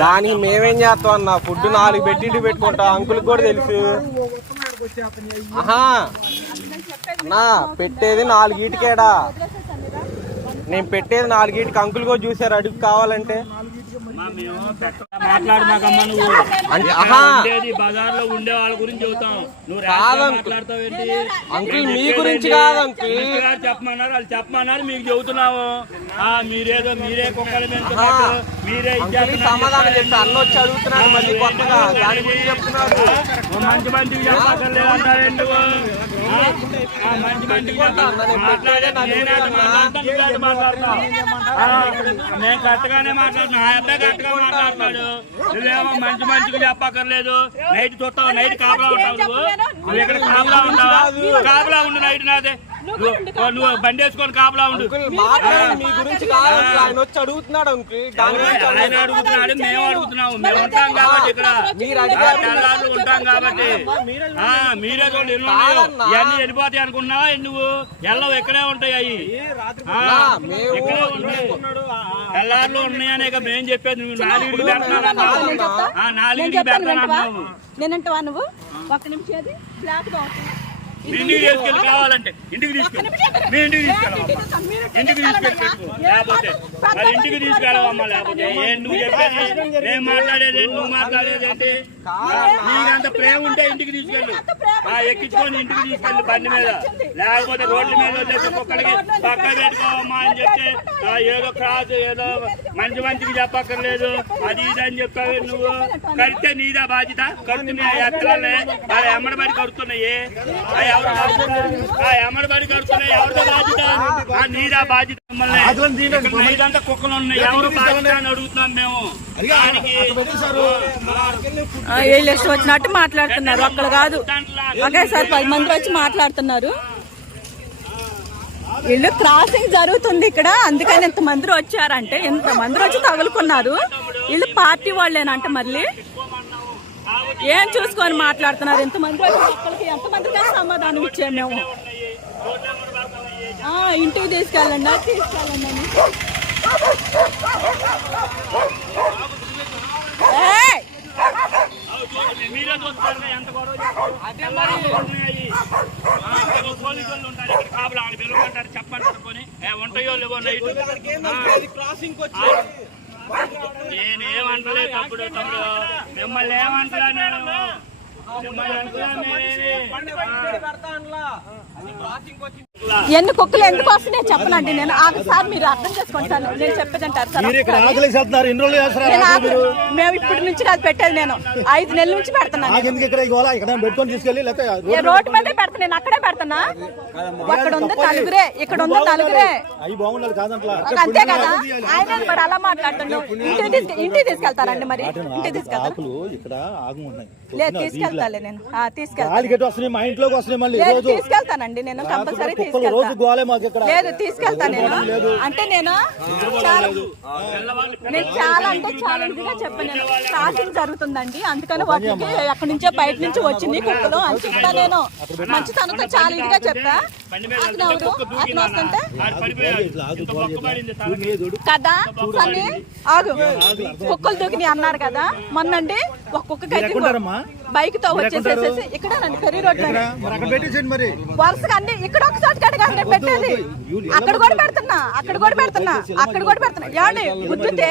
దానికి మేమేం చేస్తాం అన్న? ఫుడ్ నాలుగు పెట్టి ఇటు పెట్టుకుంటాం. అంకుల్ కూడా తెలుసు. ఆహా. నా పెట్టేది నాలుగీటికేడా నేను పెట్టేది నాలుగీటికి అంకుల్ కూడా చూసారు అడుగు కావాలంటే. మాట్లాడు మాకమ్మ నువ్వు ఉండేది బజార్లో ఉండే వాళ్ళ గురించి చెబుతాం నువ్వు. మాట్లాడతావు అంకుల్. మీ గురించి కాదు అంకుల్. చెప్పమన్నారు వాళ్ళు చెప్పమన్నారు మీకు చెబుతున్నాము. ఆ మీరేదో మీరే కుక్కలు పెంచుతున్నట్టు మీరే సమాధానం చెప్పి అన్న వచ్చి అడుగుతున్నాడు మళ్ళీ కొత్తగా దాని గురించి చెప్తున్నాడు మంచి? ఆ? ఆ? మంచి నేనే. ఆ, కరెక్ట్గానే మాట్లాడుతున్నా. నా అబ్బాయి కరెక్ట్గా మాట్లాడుతున్నాడు. నువ్వేమో మంచి మంచికి చెప్పక్కర్లేదు. నైట్ చూస్తావు నైట్ కాపలా ఉంటావు నువ్వు. నువ్వు ఇక్కడ కాపలా ఉంటావా కాపలా ఉండు నైట్ నాదే. నువ్వు బండి వేసుకొని కాపలా ఉండు. మీ గురించి కాదు. అంకుల్ ఆయన వచ్చి అడుగుతున్నాడు అంకుల్ దాని గురించి ఆయన అడుగుతున్నాడు. మేము అడుగుతున్నాము. మేము ఉంటాం కాబట్టి ఇక్కడ. తెల్లార్లు ఉంటాం కాబట్టి. ఆ, మీరే చూడండి ఇవన్నీ వెళ్ళిపోతాయి అనుకున్నావా? నువ్వు? ఎల్లవు ఇక్కడే ఉంటాయి అవి? మేము ఇక్కడే ఉంటాయి? తెల్లార్లు ఉన్నాయని ఇక మేము చెప్పేది నువ్వు నాలుగుడికి పెడతాను అన్నావు. ఆ, నాలుగుడికి పెడతాను నేనంటవా నువ్వు? ఒక్క నిమిషం అది బ్లాక్ మీ ఇంటికి తీసుకెళ్ళి కావాలంటే ఇంటికి తీసుకెళ్ళి. మీ ఇంటికి తీసుకెళ్ళవమ్మా. ఇంటికి తీసుకెళ్ళి పెట్టుకో లేకపోతే మరి ఇంటికి తీసుకెళ్ళవమ్మా లేకపోతే ఏం నువ్వు చెప్పేది? నేను మాట్లాడేది? నువ్వు మాట్లాడేది ఏంటి? నీకంత ప్రేమ ఉంటే ఇంటికి తీసుకెళ్ళు. ఆ ఎక్కించుకొని ఇంటికి తీసుకెళ్ళి బండి మీద. లేకపోతే రోడ్ల మీద వదిలేసి కుక్కలకి పక్క పెట్టుకోవమ్మా అని చెప్తే ఏదో క్రాస్ ఏదో మంచి మంచికి చెప్పక్కర్లేదు. అది ఇది అని చెప్పావు నువ్వు. కడితే నీదా బాధ్యత. కడుతున్నాయి ఎక్కడాలే ఆ ఎమ్మడబడి కడుతున్నాయి. ఎవరు కడుతున్నారు? ఆ ఎమ్మడబడి కడుతున్నాయి ఎవరిదో బాధ్యత? ఆ నీదా బాధ్యత మమ్మల్ని. ఇక్కడ నైదంతా కుక్కలు ఉన్నాయి. ఎవరు బాధ్యత అని అడుగుతున్నాం మేము? దానికి వీళ్ళు ఇష్టం వచ్చినట్టు మాట్లాడుతున్నారు. ఒక్కరు కాదు. ఒకేసారి పది మంది వచ్చి మాట్లాడుతున్నారు. వీళ్ళు క్రాసింగ్ జరుగుతుంది ఇక్కడ. అందుకని ఎంత మంది వచ్చారంటే ఎంత మంది వచ్చి తగులుకున్నారు. వీళ్ళు పార్టీ వాళ్ళేనంట మళ్ళీ. ఏం చూసుకొని మాట్లాడుతున్నారు? ఎంత మంది వచ్చి ఒక్కరికి ఎంత మందికి సమాధానం ఇచ్చాము మేము. ఆ, ఇంటికి తీసుకెళ్ళండి తీసుకెళ్ళండి ఏ ఉంటాయో లేవో నైట్ క్రాసింగ్ వచ్చి నేనేమంటలే తప్పుడు తమ్ముడు. మిమ్మల్ని ఏమంటలా నేను? మిమ్మల్ని అంటలా నేనేమి. ఎన్ని కుక్కలు ఎందుకు వస్తున్నాయి చెప్పనండి. నేను ఒకసారి మీరు అర్థం చేసుకుంటాను నేను చెప్పేదంటారు సార్. ఎన్ని రోజులు నేను మేము ఇప్పటి నుంచి కాదు పెట్టేది నేను. ఐదు నెలల నుంచి పెడుతున్నాను. ఇక్కడ ఇవ్వాలా ఇక్కడ పెట్టుకొని తీసుకెళ్ళి లేకపోతే ఏ రోడ్డు మీదే పెడతా నేను అక్కడే పెడతానా? అక్కడ ఉంది నలుగురే ఇక్కడ ఉంది నలుగురే. అవి బాగుండాలి కాదంట్లా. అంతే కదా? ఆయన మరి అలా మాట్లాడుతున్నాడు ఇంటికి తీసుకె ఇంటికి తీసుకెళ్తారండి మరి. ఇంటికి తీసుకెళ్తాను ఆకులు ఇక్కడ ఆగు ఉన్నాయి. లేదు తీసుకెళ్తాలే నేను. ఆ, తీసుకెళ్తాను. వస్తున్నాయి? మా ఇంట్లోకి వస్తున్నాయి మళ్ళీ లేదు రోజు తీసుకెళ్తానండి నేను కంపల్సరీ కుక్కలు రోజు తీసుకెళ్తాను గోలే మాకు ఇక్కడ. లేదు తీసుకెళ్తాను నేను. అంటే నేను చాలా నేను చాలా అంటే చాలా ఇదిగా చెప్పాను. నేను క్రాసింగ్ జరుగుతుందండి. అందుకని వాటికి అక్కడి నుంచో బయట నుంచి వచ్చింది కుక్కలు అని చెప్తా నేను. మంచితనంతో చాలా ఇదిగా చెప్తా అతను ఎవరు? అతను వస్తుంటే. కదా? సన్ని ఆగు. కుక్కలు దూకిని అన్నారు కదా. మొన్నండి ఒక కుక్కకి అయితే ఎక్కడుంటారమ్మా? బైక్తో వచ్చేసేసి ఇక్కడ నండి పెరి రోడ్ వరుసగా అన్ని ఇక్కడ ఒక చోట కడగా నేను పెట్టేది. అక్కడ కూడా పెడుతున్నా అక్కడ కూడా పెడుతున్నా అక్కడ కూడా పెడుతున్నా. ఏమండి గుద్దితే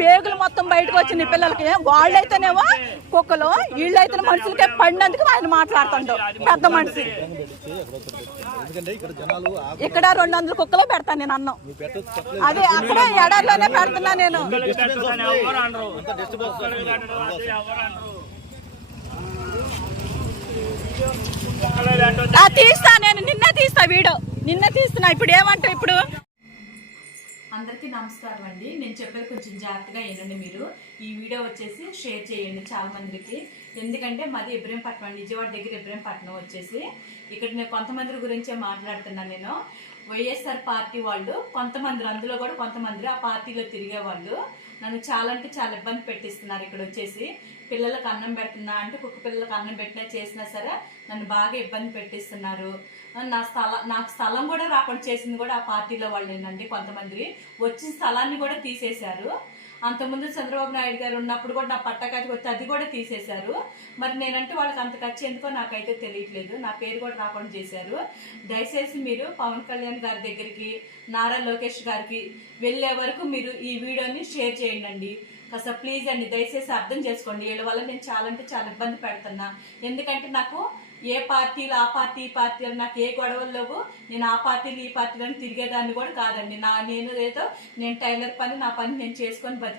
పేగులు మొత్తం బయటకు వచ్చింది పిల్లలకి. వాళ్ళైతేనేమో కుక్కలు వీళ్ళైతే మనుషులకే పడినందుకు ఆయన మాట్లాడుతుంటాం పెద్ద మనిషి. ఇక్కడ రెండు వందల కుక్కలే పెడతాను నేను అన్నం. అదే అక్కడే ఎడారిలోనే పెడుతున్నా నేను. తీస్తా నేను నిన్న తీస్తా వీడియో. నిన్న తీస్తున్నా ఇప్పుడు ఏమంటావు ఇప్పుడు? అందరికీ నమస్కారం అండి. నేను చెప్పేది కొంచెం జాగ్రత్తగా వినండి మీరు. ఈ వీడియో వచ్చేసి షేర్ చేయండి చాలా మందికి. ఎందుకంటే మాది ఇబ్రహీంపట్నం అండి విజయవాడ దగ్గర ఇబ్రహీంపట్నం వచ్చేసి. ఇక్కడ నేను కొంతమంది గురించే మాట్లాడుతున్నాను నేను. వైఎస్ఆర్ పార్టీ వాళ్ళు కొంతమంది అందులో కూడా కొంతమంది ఆ పార్టీలో తిరిగే వాళ్ళు నన్ను చాలా అంటే చాలా ఇబ్బంది పెట్టిస్తున్నారు ఇక్కడ వచ్చేసి. పిల్లలకు అన్నం పెట్టినా అంటే కుక్క పిల్లలకు అన్నం పెట్టినా చేసినా సరే నన్ను బాగా ఇబ్బంది పెట్టిస్తున్నారు. నా స్థల నాకు స్థలం కూడా రాకుండా చేసింది కూడా ఆ పార్టీలో వాళ్ళేనండి కొంతమంది. వచ్చిన స్థలాన్ని కూడా తీసేశారు. అంతకుముందు చంద్రబాబు నాయుడు గారు ఉన్నప్పుడు కూడా నా పట్టకాకి వచ్చి అది కూడా తీసేశారు. మరి నేనంటే వాళ్ళకి అంత ఖర్చు ఎందుకో నాకైతే తెలియట్లేదు. నా పేరు కూడా రాకుండా చేశారు. దయచేసి మీరు పవన్ కళ్యాణ్ గారి దగ్గరికి నారా లోకేష్ గారికి వెళ్ళే వరకు మీరు ఈ వీడియోని షేర్ చేయండి కాస్త ప్లీజ్ అండి దయచేసి అర్థం చేసుకోండి. వీళ్ళ వల్ల నేను చాలా అంటే చాలా ఇబ్బంది పెడుతున్నా. ఎందుకంటే నాకు ఏ పార్టీలు ఆ పార్టీ ఈ పార్టీ అని నాకు ఏ గొడవలు లేవు. నేను ఆ పార్టీలు ఈ పార్టీలు అని తిరిగేదాన్ని కూడా కాదండి. నా నేను ఏదో నేను టైలర్ పని నా పని నేను చేసుకొని బతికి